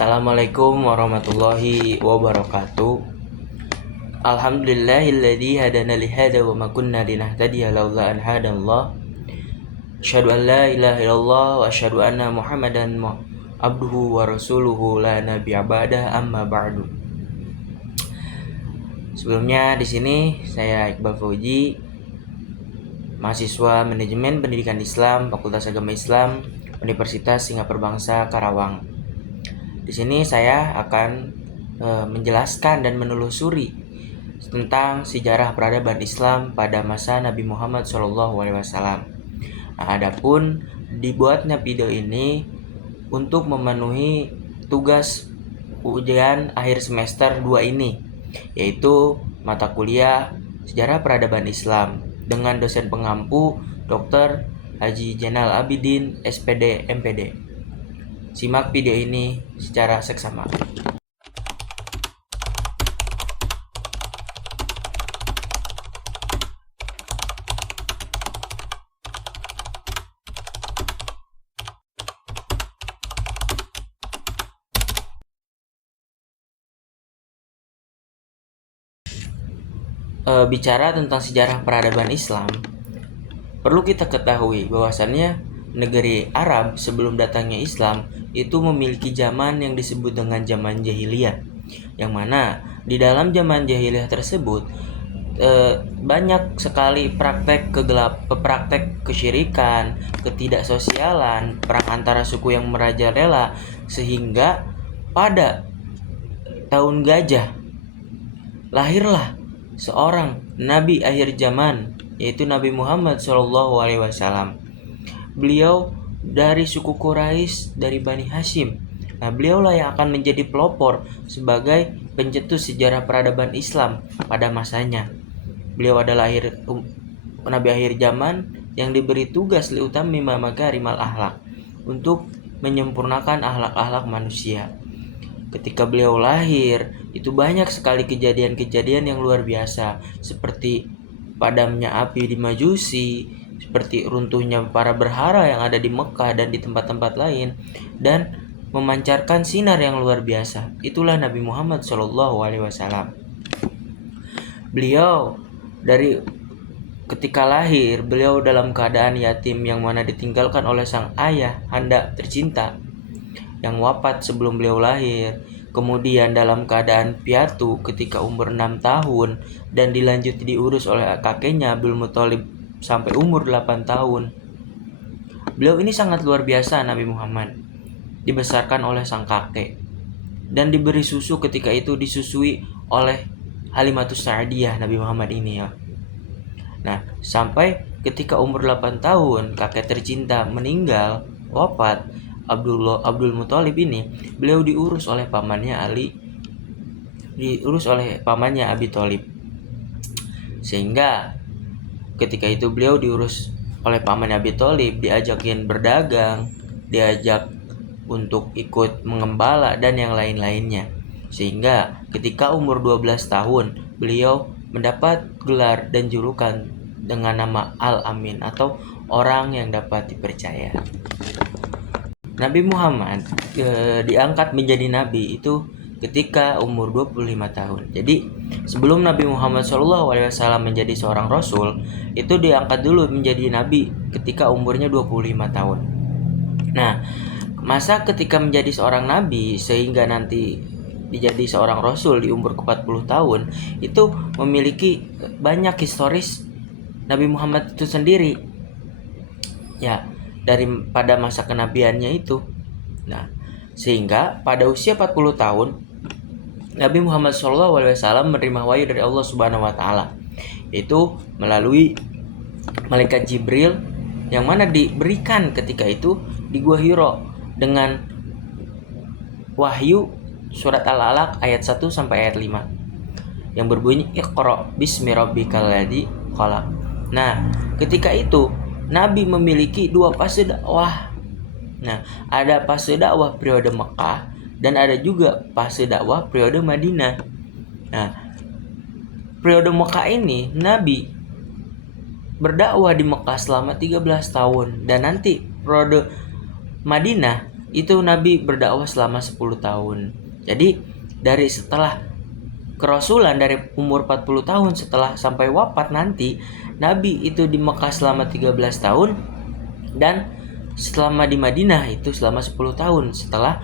Assalamualaikum warahmatullahi wabarakatuh. Alhamdulillahilladzi hadana li hadza wa ma kunna linahtadiya laula an hadallah. Asyhadu an la ilaha illallah wa asyhadu anna Muhammadan abduhu wa rasuluhu la nabiyya ba'da amma ba'du. Sebelumnya di sini saya Iqbal Fauji, mahasiswa Manajemen Pendidikan Islam, Fakultas Agama Islam, Universitas Singapura Bangsa Karawang. Di sini saya akan menjelaskan dan menelusuri tentang sejarah peradaban Islam pada masa Nabi Muhammad SAW. Adapun dibuatnya video ini untuk memenuhi tugas ujian akhir semester 2 ini, yaitu mata kuliah Sejarah Peradaban Islam dengan dosen pengampu Dr. Haji Zainal Abidin, SPD, MPD. Simak video ini secara seksama. Bicara tentang sejarah peradaban Islam, perlu kita ketahui bahwasannya negeri Arab sebelum datangnya Islam itu memiliki zaman yang disebut dengan zaman jahiliyah, yang mana di dalam zaman jahiliyah tersebut banyak sekali praktek kesyirikan, ketidaksosialan, perang antara suku yang merajalela, sehingga pada tahun gajah lahirlah seorang nabi akhir zaman, yaitu Nabi Muhammad SAW. Beliau dari suku Quraisy, dari Bani Hashim. Beliau lah yang akan menjadi pelopor sebagai pencetus sejarah peradaban Islam pada masanya. Beliau adalah nabi akhir zaman yang diberi tugas liutami makarimal akhlak, untuk menyempurnakan akhlak-akhlak manusia. Ketika beliau lahir, itu banyak sekali kejadian-kejadian yang luar biasa, seperti padamnya api di Majusi, seperti runtuhnya para berhala yang ada di Mekah dan di tempat-tempat lain, dan memancarkan sinar yang luar biasa. Itulah Nabi Muhammad SAW. Beliau dari ketika lahir, beliau dalam keadaan yatim, yang mana ditinggalkan oleh sang ayah Anda tercinta yang wafat sebelum beliau lahir. Kemudian dalam keadaan piatu ketika umur 6 tahun, dan dilanjut diurus oleh kakeknya Abdul Muthalib sampai umur 8 tahun. Beliau ini sangat luar biasa. Nabi Muhammad dibesarkan oleh sang kakek dan diberi susu, ketika itu disusui oleh Halimatus Sa'diyah Nabi Muhammad ini, ya. Nah, sampai ketika umur 8 tahun kakek tercinta meninggal, wafat, Abdul Muthalib ini, beliau diurus oleh pamannya Abi Thalib. Sehingga ketika itu beliau diurus oleh pamannya Abi Thalib, diajakin berdagang, diajak untuk ikut mengembala dan yang lain-lainnya. Sehingga ketika umur 12 tahun, beliau mendapat gelar dan julukan dengan nama Al-Amin, atau orang yang dapat dipercaya. Nabi Muhammad diangkat menjadi nabi itu ketika umur 25 tahun. Jadi sebelum Nabi Muhammad SAW menjadi seorang rasul, itu diangkat dulu menjadi nabi ketika umurnya 25 tahun. Nah, masa ketika menjadi seorang nabi sehingga nanti menjadi seorang rasul di umur ke-40 tahun, itu memiliki banyak historis Nabi Muhammad itu sendiri, ya, pada masa kenabiannya itu. Nah, sehingga pada usia 40 tahun Nabi Muhammad SAW menerima wahyu dari Allah Subhanahu wa Ta'ala, yaitu melalui malaikat Jibril, yang mana diberikan ketika itu di Gua Hiro dengan wahyu surat Al-Alaq ayat 1 sampai ayat 5 yang berbunyi Iqra bismi rabbikal ladzi khalaq. Nah, ketika itu Nabi memiliki 2 fase dakwah. Nah, ada fase dakwah periode Mekah dan ada juga fase dakwah periode Madinah. Nah, periode Mekah ini Nabi berdakwah di Mekah selama 13 tahun, dan nanti periode Madinah itu Nabi berdakwah selama 10 tahun. Jadi dari setelah kerasulan, dari umur 40 tahun setelah sampai wafat nanti, Nabi itu di Mekah selama 13 tahun, dan selama di Madinah itu selama 10 tahun setelah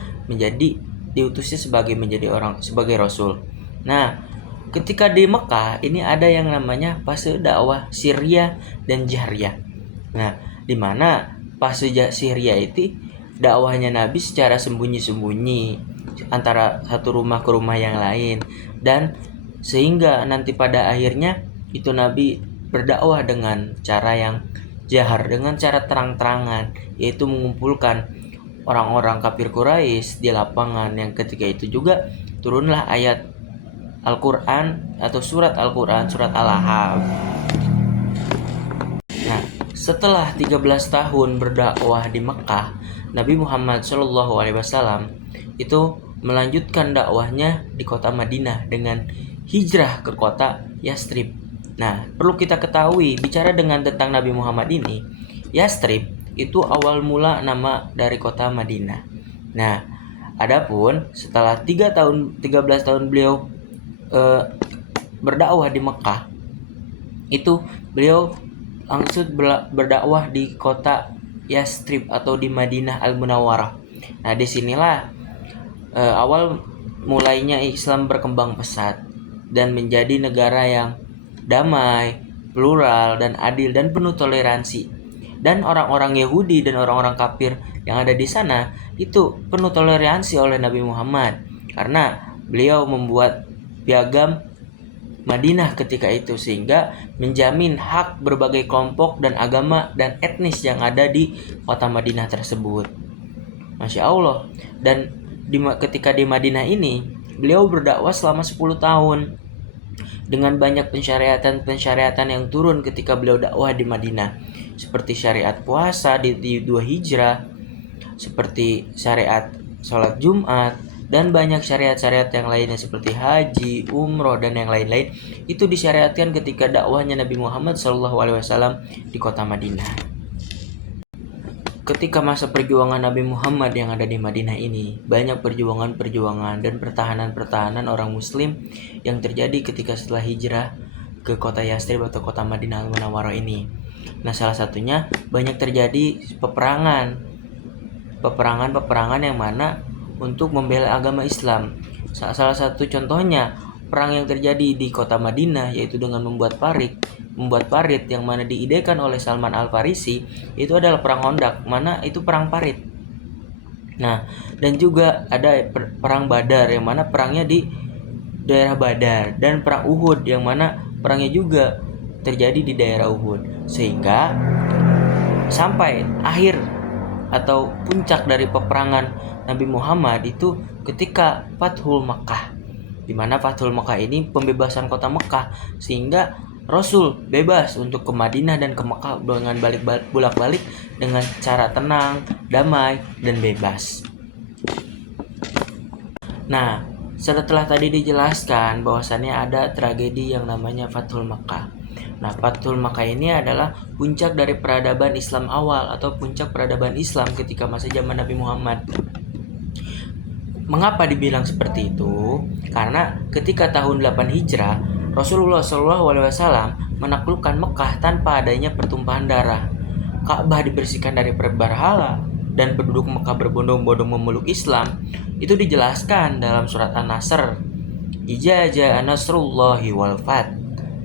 diutusnya sebagai rasul. Nah, ketika di Mekah ini ada yang namanya fase dakwah sirriyah dan jahriyah. Nah, di mana fase sirriyah itu dakwahnya Nabi secara sembunyi-sembunyi antara satu rumah ke rumah yang lain, dan sehingga nanti pada akhirnya itu Nabi berdakwah dengan cara yang jahar, dengan cara terang-terangan, yaitu mengumpulkan orang-orang kafir Quraisy di lapangan, yang ketika itu juga turunlah ayat Al-Quran atau surat Al-Quran, surat Al-Ahzab. Nah, setelah 13 tahun berdakwah di Mekah, Nabi Muhammad SAW itu melanjutkan dakwahnya di kota Madinah dengan hijrah ke kota Yastrib. Nah, perlu kita ketahui, bicara tentang Nabi Muhammad ini, Yastrib itu awal mula nama dari kota Madinah. Nah, adapun setelah 13 tahun beliau berdakwah di Mekah, itu beliau langsung berdakwah di kota Yastrib atau di Madinah Al-Munawwarah. Nah, disinilah awal mulainya Islam berkembang pesat dan menjadi negara yang damai, plural, dan adil, dan penuh toleransi. Dan orang-orang Yahudi dan orang-orang kafir yang ada di sana itu penuh toleransi oleh Nabi Muhammad, karena beliau membuat piagam Madinah ketika itu, sehingga menjamin hak berbagai kelompok dan agama dan etnis yang ada di kota Madinah tersebut. Masya Allah. Dan ketika di Madinah ini, beliau berdakwah selama 10 tahun dengan banyak pensyariatan yang turun ketika beliau dakwah di Madinah, seperti syariat puasa di 2 Hijrah, seperti syariat sholat Jumat, dan banyak syariat-syariat yang lainnya seperti haji, umroh, dan yang lain-lain. Itu disyariatkan ketika dakwahnya Nabi Muhammad SAW di kota Madinah. Ketika masa perjuangan Nabi Muhammad yang ada di Madinah ini, banyak perjuangan dan pertahanan orang muslim yang terjadi ketika setelah hijrah ke kota Yastrib atau kota Madinah Al-Munawwarah ini. Nah, salah satunya banyak terjadi peperangan yang mana untuk membela agama Islam. Salah satu contohnya perang yang terjadi di kota Madinah, yaitu dengan membuat parit yang mana diidekan oleh Salman Al-Farisi. Itu adalah perang Khandaq, mana itu perang parit. Nah, dan juga ada perang Badar yang mana perangnya di daerah Badar, dan perang Uhud yang mana perangnya juga terjadi di daerah Uhud. Sehingga sampai akhir atau puncak dari peperangan Nabi Muhammad itu ketika Fathul Makkah, di mana Fathul Makkah ini pembebasan kota Mekah, sehingga Rasul bebas untuk ke Madinah dan ke Mekah dengan bolak-balik dengan cara tenang, damai, dan bebas. Nah, setelah tadi dijelaskan bahwasannya ada tragedi yang namanya Fathul Makkah. Nah, Fathul Makkah ini adalah puncak dari peradaban Islam awal atau puncak peradaban Islam ketika masa zaman Nabi Muhammad. Mengapa dibilang seperti itu? Karena ketika tahun 8 Hijrah, Rasulullah SAW menaklukkan Mekah tanpa adanya pertumpahan darah. Ka'bah dibersihkan dari berhala dan penduduk Mekah berbondong-bondong memeluk Islam. Itu dijelaskan dalam surat An-Nasr. Idza jaa nasrullahi wal fath.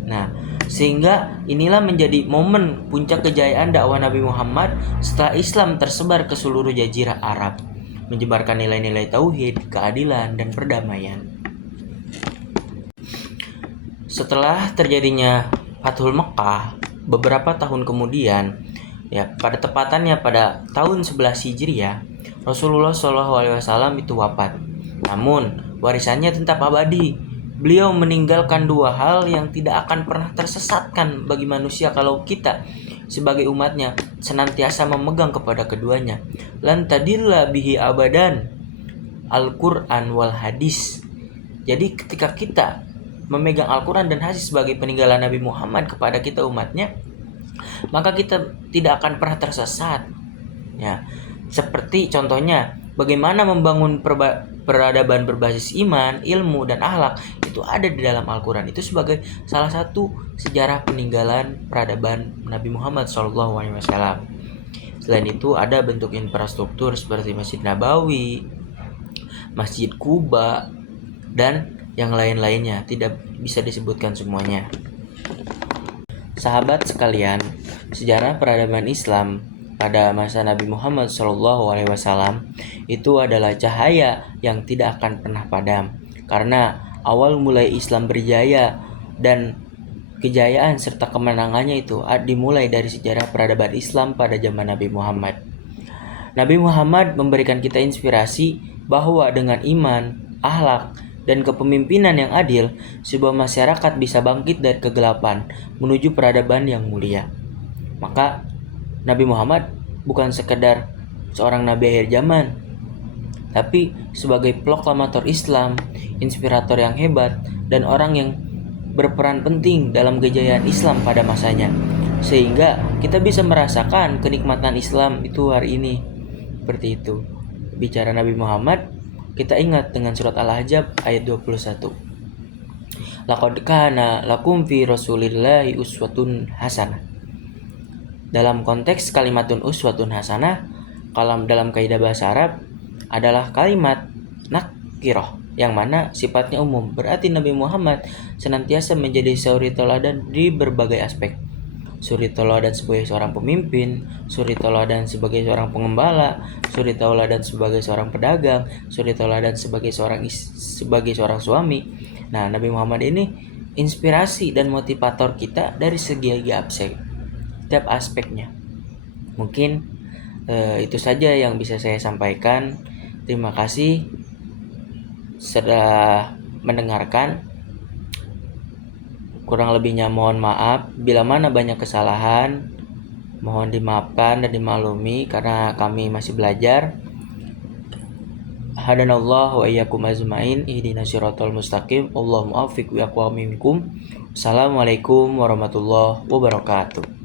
Nah, sehingga inilah menjadi momen puncak kejayaan dakwah Nabi Muhammad setelah Islam tersebar ke seluruh jazirah Arab, menyebarkan nilai-nilai tauhid, keadilan, dan perdamaian. Setelah terjadinya Fathul Makkah, beberapa tahun kemudian, pada tepatannya pada tahun 11 Hijriah, Rasulullah SAW itu wafat. Namun, warisannya tetap abadi. Beliau meninggalkan 2 hal yang tidak akan pernah tersesatkan bagi manusia kalau kita sebagai umatnya senantiasa memegang kepada keduanya. Lan tadilla bihi abadan, Al-Quran wal hadis. Jadi ketika kita memegang Al-Quran dan hadis sebagai peninggalan Nabi Muhammad kepada kita umatnya, maka kita tidak akan pernah tersesat. Ya, seperti contohnya bagaimana membangun peradaban berbasis iman, ilmu, dan akhlak itu ada di dalam Al-Quran. Itu sebagai salah satu sejarah peninggalan peradaban Nabi Muhammad SAW. Selain itu ada bentuk infrastruktur seperti Masjid Nabawi, Masjid Kuba, dan yang lain-lainnya. Tidak bisa disebutkan semuanya. Sahabat sekalian, sejarah peradaban Islam pada masa Nabi Muhammad SAW itu adalah cahaya yang tidak akan pernah padam, karena awal mulai Islam berjaya dan kejayaan serta kemenangannya itu dimulai dari sejarah peradaban Islam pada zaman Nabi Muhammad. Nabi Muhammad memberikan kita inspirasi bahwa dengan iman, akhlak, dan kepemimpinan yang adil, sebuah masyarakat bisa bangkit dari kegelapan menuju peradaban yang mulia. Maka Nabi Muhammad bukan sekedar seorang nabi akhir zaman, tapi sebagai proklamator Islam, inspirator yang hebat, dan orang yang berperan penting dalam kejayaan Islam pada masanya, sehingga kita bisa merasakan kenikmatan Islam itu hari ini. Seperti itu. Bicara Nabi Muhammad, kita ingat dengan surat Al-Ahzab ayat 21. Laqad kana lakum fi Rasulillahi uswatun hasanah. Dalam konteks kalimatun uswatun hasanah, dalam kaidah bahasa Arab adalah kalimat nakirah, yang mana sifatnya umum, berarti Nabi Muhammad senantiasa menjadi suri teladan di berbagai aspek. Suri teladan sebagai seorang pemimpin, suri teladan sebagai seorang pengembala, suri teladan sebagai seorang pedagang, suri teladan sebagai seorang suami. Nah, Nabi Muhammad ini inspirasi dan motivator kita dari segi setiap aspeknya. Mungkin itu saja yang bisa saya sampaikan. Terima kasih sudah mendengarkan. Kurang lebihnya mohon maaf. Bila mana banyak kesalahan, mohon dimaafkan dan dimaklumi karena kami masih belajar. Hadanallahu wa iyyakum ajmain, ihdinas siratal mustaqim, Allahumma afiq wa aqwa minkum. Assalamualaikum warahmatullahi wabarakatuh.